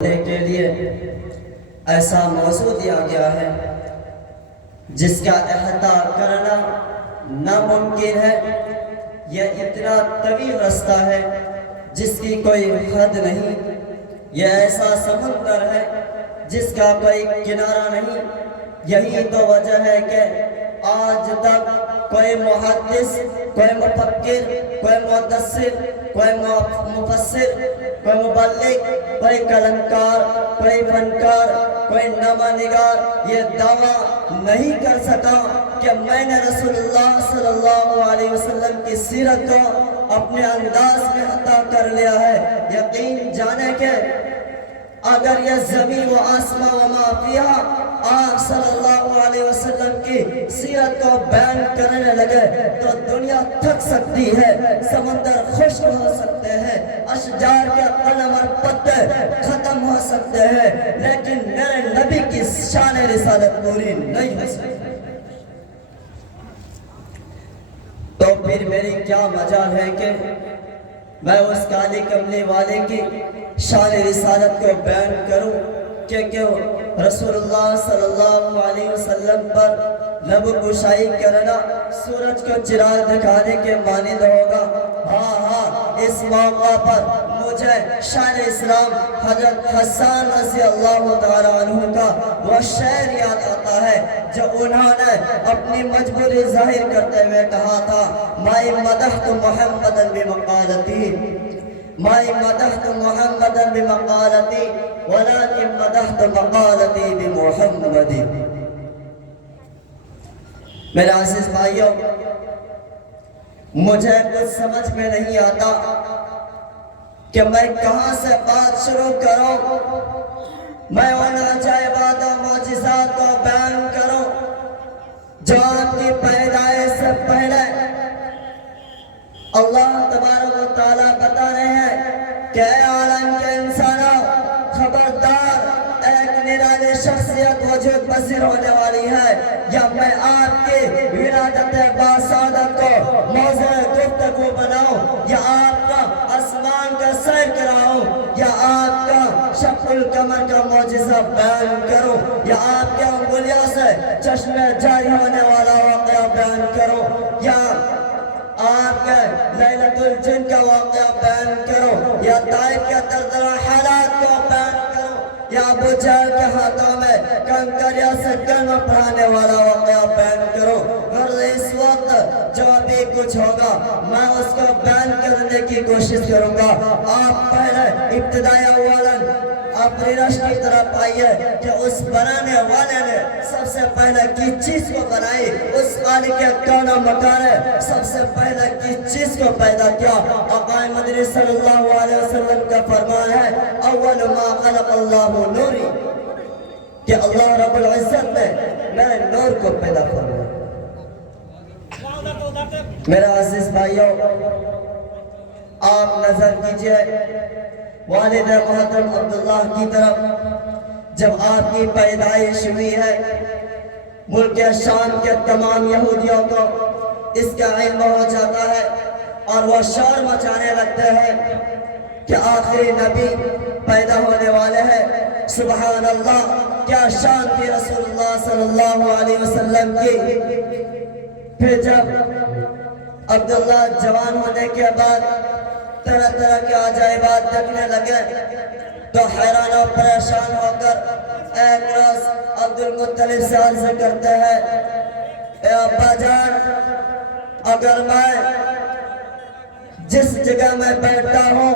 کے لیے ایسا موضوع دیا گیا ہے جس کا احاطہ کرنا ناممکن ہے۔ یہ اتنا طویل رستہ ہے جس کی کوئی حد نہیں۔ یہ ایسا سمندر ہے جس کا کوئی کنارہ نہیں۔ یہی تو وجہ ہے کہ آج تک کوئی محدث، کوئی مفکر، کوئی مدثر، کوئی مفسر، کوئی مبلغ، کوئی قلمکار، کوئی فنکار، کوئی نامہ نگار یہ دعویٰ نہیں کر سکا کہ میں نے رسول اللہ صلی اللہ علیہ وسلم کی سیرت کو اپنے انداز میں عطا کر لیا ہے۔ یقین جانے کہ اگر یہ زمین و آسمان و ما فیہا آپ صلی اللہ علیہ وسلم کی سیرت کو بیان کرنے لگے تو دنیا تھک سکتی ہے، سمندر خشک ہو سکتے ہیں، اشجار کے قلم اور پتے ختم ہو سکتے ہیں، لیکن میرے نبی کی شان رسالت پوری نہیں ہو سکتی۔ تو پھر میری کیا مجال ہے کہ میں اس کالی کملی والے کی شان رسالت کو بیان کروں کہ رسول اللہ صلی اللہ علیہ وسلم پر لب کشائی کرنا سورج کو چراغ دکھانے کے مانند ہوگا۔ اس موقع پر مجھے شان اسلام حضرت حسان رضی اللہ تعالیٰ عنہ کا وہ شعر یاد آتا ہے جو انہوں نے اپنی مجبوری ظاہر کرتے ہوئے کہا تھا، مائی مدحت محمدا بمقالتی، مائی مدحت محمدا بمقالتی ولیکن مدحت مقالتی بمحمد۔ میرے عزیز بھائیوں، مجھے کچھ سمجھ میں نہیں آتا کہ میں کہاں سے بات شروع کروں۔ میں ان عجائبات و معجزات کو بیان کروں جو آپ کی پیدائش سے پہلے اللہ تبارک و تعالیٰ بتا رہے ہیں کہ اے عالم کے انسانوں، خبردار، ایک نرالی شخصیت وجود پذیر ہونے والی ہے، یا میں آپ کی ولادت باسعادت کو موضوع گفتگو بناؤں، یا آپ کا آسمان کا سیر کراؤں، یا آپ کا شق القمر کا معجزہ بیان کروں، یا آپ کے انگلیوں سے چشمے جاری ہونے والا واقعہ بیان کروں، یا آپ کے لیلۃ الجن کا واقعہ بیان کرو، یا طائف کے دردناک حالات کو بیان کرو، یا ابو جہل کے ہاتھوں میں کنکریوں سے کلمہ پڑھانے والا واقعہ بیان کرو۔ اور اس وقت جو ابھی کچھ ہوگا میں اس کو بیان کرنے کی کوشش کروں گا۔ آپ پہلے ابتدائی اولاً اپنی رش کی طرف آئیے کہ اس بنانے والے نے سب سے پہلے کی چیز کو بنائی، اس خالق کون و مکان نے سب سے پہلے کی چیز کو پیدا کیا۔ آقا مدنی صلی اللہ علیہ وسلم کا فرمان ہے، اول ما خلق اللہ نوری، کہ اللہ رب العزت نے میرے نور کو پیدا فرمایا۔ میرا عزیز بھائیوں، آپ نظر کیجئے والد محترم عبداللہ کی طرف۔ جب آپ کی پیدائش ہوئی ہے، ملک شام کے تمام یہودیوں کو اس کا علم ہو جاتا ہے اور وہ شور مچانے لگتے ہیں کہ آخری نبی پیدا ہونے والے ہیں۔ سبحان اللہ، کیا شان تھی رسول اللہ صلی اللہ علیہ وسلم کی۔ پھر جب عبداللہ جوان ہونے کے بعد طرح طرح کے عجائبات دیکھنے لگے تو حیران و پریشان ہو کر ایک روز عبد المطلب سے عرض کرتے ہیں، اے ابا جان، اگر میں جس جگہ میں بیٹھتا ہوں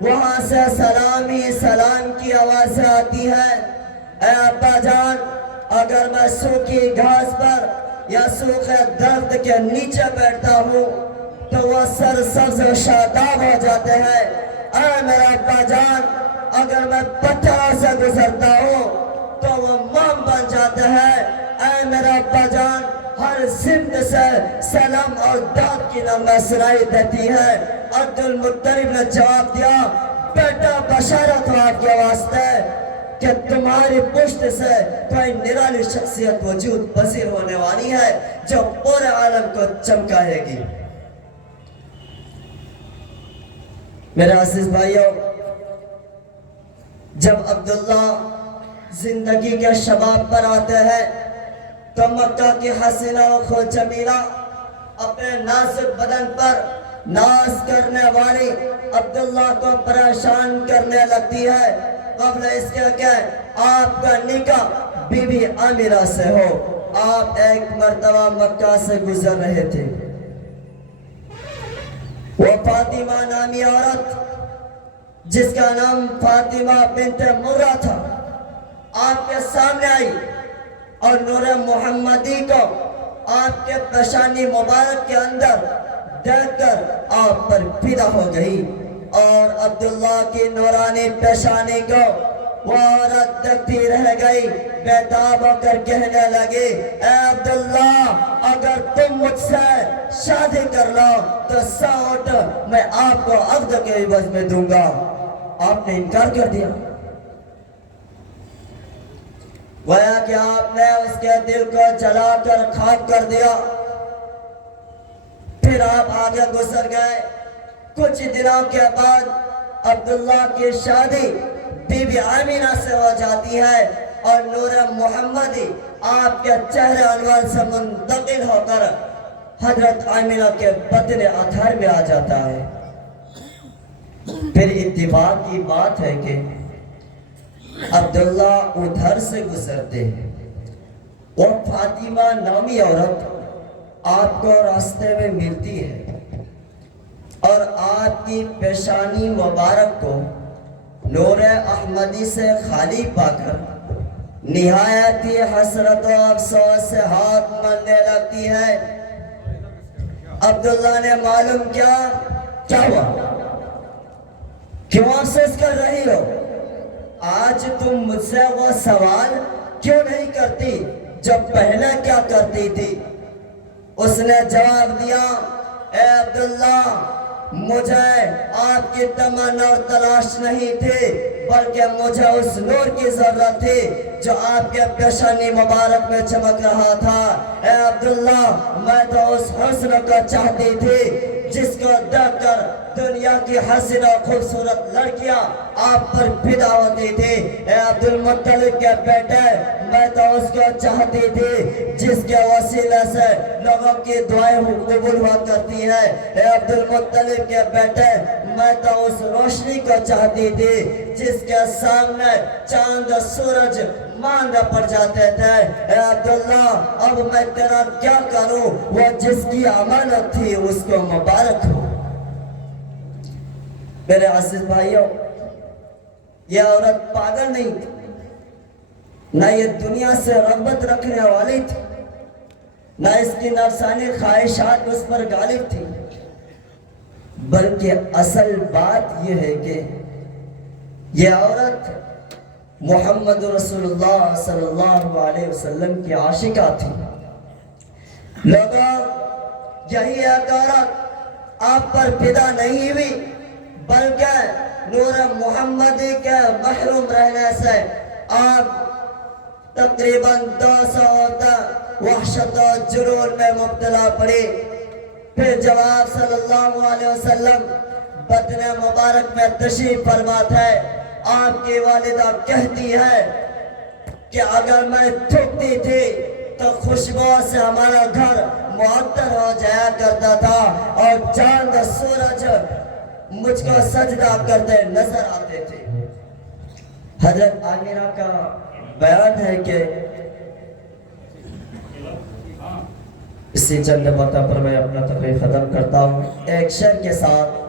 وہاں سے سلام کی آوازیں آتی ہے، اے ابا جان، اگر میں سوکھی گھاس پر یا سوکھے درخت کے نیچے بیٹھتا ہوں تو وہ سرسبز و شاداب ہو جاتے ہیں۔ اے میرا ابا جان، اگر میں پتھروں سے گزرتا ہوں تو وہ موم بن جاتے ہیں۔ اے میرا ابا جان، ہر سمت سے سلام اور داد کی نغمہ سنائی دیتی ہے۔ عبد المطلب نے جواب دیا، بیٹا بشارت ہو آپ کے واسطے کہ تمہاری پشت سے کوئی نرالی شخصیت وجود پذیر ہونے والی ہے جو پورے عالم کو چمکائے گی۔ میرے عزیز بھائیوں، جب عبداللہ زندگی کے شباب پر آتے ہیں تو مکہ کی حسینہ و خود جمیلہ اپنے نازک بدن پر ناز کرنے والی عبداللہ کو پریشان کرنے لگتی ہے قبل اس کے کہ آپ کا نکاح بی بی عامرہ سے ہو۔ آپ ایک مرتبہ مکہ سے گزر رہے تھے، وہ فاطمہ نامی عورت جس کا نام فاطمہ بنت مرہ تھا آپ کے سامنے آئی اور نور محمدی کو آپ کے پیشانی مبارک کے اندر دیکھ کر آپ پر فدا ہو گئی، اور عبداللہ کی نورانی پیشانی کو وہ عورت دیکھتی رہ گئی، بیتاب ہو کر کہنے لگی اے عبداللہ اگر تم مجھ سے شادی کر لو تو 100 اونٹ میں آپ کو عقد کے عوض میں دوں گا۔ آپ نے انکار کر دیا، گویا کہ آپ نے اس کے دل کو جلا کر خاک کر دیا۔ پھر آپ آگے گزر گئے۔ کچھ دنوں کے بعد عبداللہ کی شادی بی بی آمینہ سے ہو جاتی ہے اور نور محمدی آپ کے چہرے انور سے منتقل ہو کر حضرت آمینہ کے بطن اطہر میں آ جاتا ہے۔ پھر اتفاق کی بات ہے کہ عبداللہ ادھر سے گزرتے ہیں اور فاطمہ نامی عورت آپ کو راستے میں ملتی ہے اور آپ کی پیشانی مبارک کو نور احمدی سے خالی پا کر نہایت ہی حسرت و افسوس سے ہاتھ ملنے لگتی ہے۔ عبداللہ نے معلوم کیا ہوا، کیوں افسوس کر رہی ہو؟ آج تم مجھ سے وہ سوال کیوں نہیں کرتی جو پہلے کیا کرتی تھی؟ اس نے جواب دیا اے عبداللہ مجھے آپ کی تمنا اور تلاش نہیں تھی بلکہ مجھے اس نور کی ضرورت تھی جو آپ کے پیشانی مبارک میں چمک رہا تھا۔ اے عبداللہ میں تو اس حسن کو چاہتی تھی جس کو دیکھ کر دنیا کی حسین و خوبصورت لڑکیاں آپ پر فدا ہوتی تھی۔ اے عبد المطلب کے بیٹے میں تو اس کو چاہتی تھی جس کے وسیلے سے لوگوں کی دعائیں قبول ہوا کرتی ہیں۔ اے عبد المطلب کے بیٹے میں تو اس روشنی کو چاہتی تھی جس کے سامنے چاند و سورج مانگا پڑ جاتے تھے۔ اے عبداللہ اب میں تیرا کیا کروں، وہ جس کی امانت تھی اس کو مبارک ہو۔ میرے عزیز بھائیوں، یہ عورت پاگل نہیں تھی، نہ یہ دنیا سے رغبت رکھنے والی تھی، نہ اس کی نفسانی خواہشات اس پر غالب تھی، بلکہ اصل بات یہ ہے کہ یہ عورت محمد رسول اللہ صلی اللہ علیہ وسلم کی عاشقہ تھی۔ لوگوں، یہی ایک عورت آپ پر فدا نہیں ہوئی بلکہ نور محمدی کے محروم رہنے سے آپ تقریباً 200 وحشت و جنون میں مبتلا پڑی۔ پھر جب آپ صلی اللہ علیہ وسلم بطن مبارک میں تشریف فرما تھے، آپ کی والدہ کہتی ہے کہ اگر میں تھکتی تھی تو خوشبو سے ہمارا گھر معطر ہو جایا کرتا تھا اور چاند و سورج مجھ کو سجدہ کرتے نظر آتے تھے۔ حضرت آمینہ کا بیان ہے کہ اسی چند باتوں پر میں اپنا تقریر ختم کرتا ہوں ایک شعر کے ساتھ۔